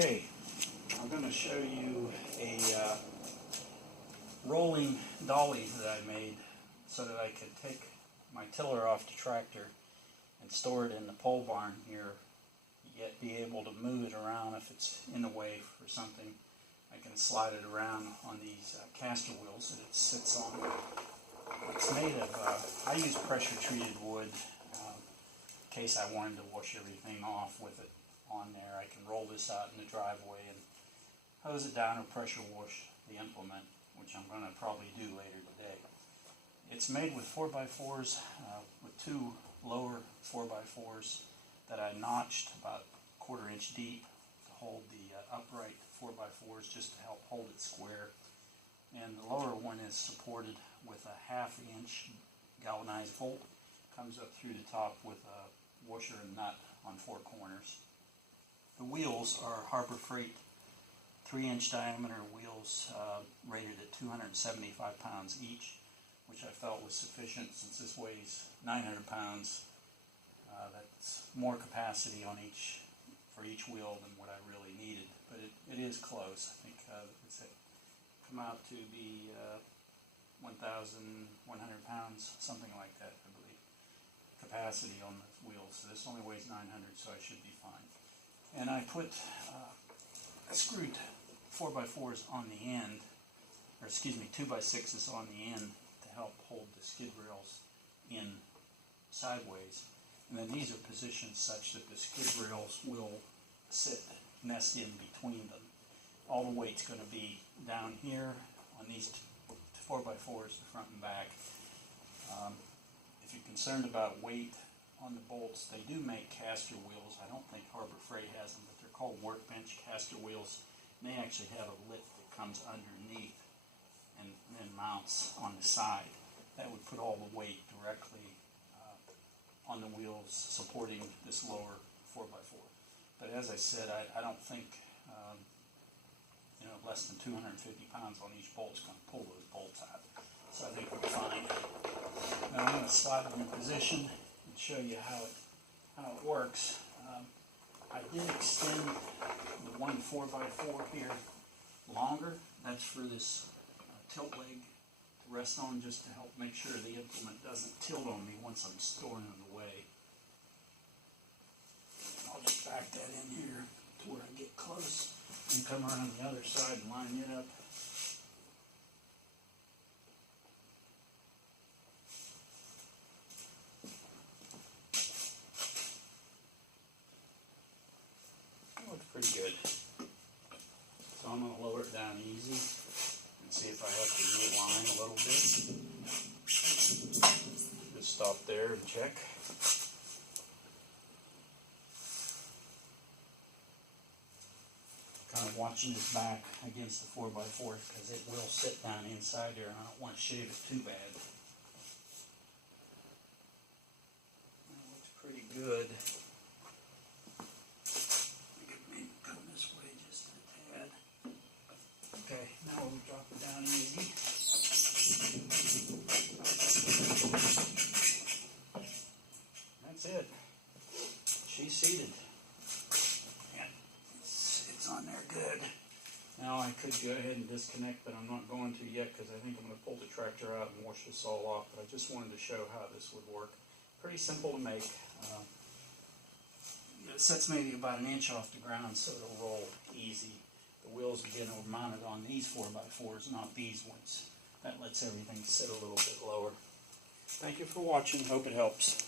Okay, I'm going to show you a rolling dolly that I made so that I could take my tiller off the tractor and store it in the pole barn here, yet be able to move it around if it's in the way for something. I can slide it around on these caster wheels that it sits on. It's made of, I use pressure treated wood in case I wanted to wash everything off with it on there. I can roll this out in the driveway and hose it down or pressure wash the implement, which I'm going to probably do later today. It's made with 4x4s, with two lower 4x4s that I notched about a 1/4 inch deep to hold the upright 4x4s just to help hold it square. And the lower one is supported with a 1/2 inch galvanized bolt. Comes up through the top with a washer and nut on 4 corners. The wheels are Harbor Freight 3-inch diameter wheels rated at 275 pounds each, which I felt was sufficient since this weighs 900 pounds. That's more capacity on for each wheel than what I really needed, but it is close. I think it's come out to be 1,100 pounds, something like that, I believe, capacity on the wheels. So this only weighs 900, so I should be fine. And I put, I screwed 4x4s on the end, or excuse me, 2x6s on the end to help hold the skid rails in sideways. And then these are positioned such that the skid rails will nest in between them. All the weight's going to be down here on these 4x4s, the front and back. If you're concerned about weight on the bolts, they do make caster wheels. I don't think Harbor Freight has them, but they're called workbench caster wheels. And they actually have a lip that comes underneath and then mounts on the side. That would put all the weight directly on the wheels supporting this lower 4x4. But as I said, I don't think less than 250 pounds on each bolt's going to pull those bolts out. So I think we're fine. Now I'm going to slide it in position and show you how it works. I did extend the one 4x4 here longer. That's for this tilt leg to rest on, just to help make sure the implement doesn't tilt on me once I'm storing it away. I'll just back that in here to where I get close and come around the other side and line it up. That looks pretty good. So I'm going to lower it down easy and see if I have to realign a little bit. Just stop there and check. Kind of watching this back against the 4x4 because it will sit down inside there and I don't want to shave it too bad. That looks pretty good. Maybe come this way just a tad. Okay, now we'll drop it down easy. That's it. She's seated. On there good. Now I could go ahead and disconnect, but I'm not going to yet because I think I'm going to pull the tractor out and wash this all off. But I just wanted to show how this would work. Pretty simple to make. It sets maybe about 1 inch off the ground, so it'll roll easy. The wheels again are mounted on these 4x4s, not these ones. That lets everything sit a little bit lower. Thank you for watching. Hope it helps.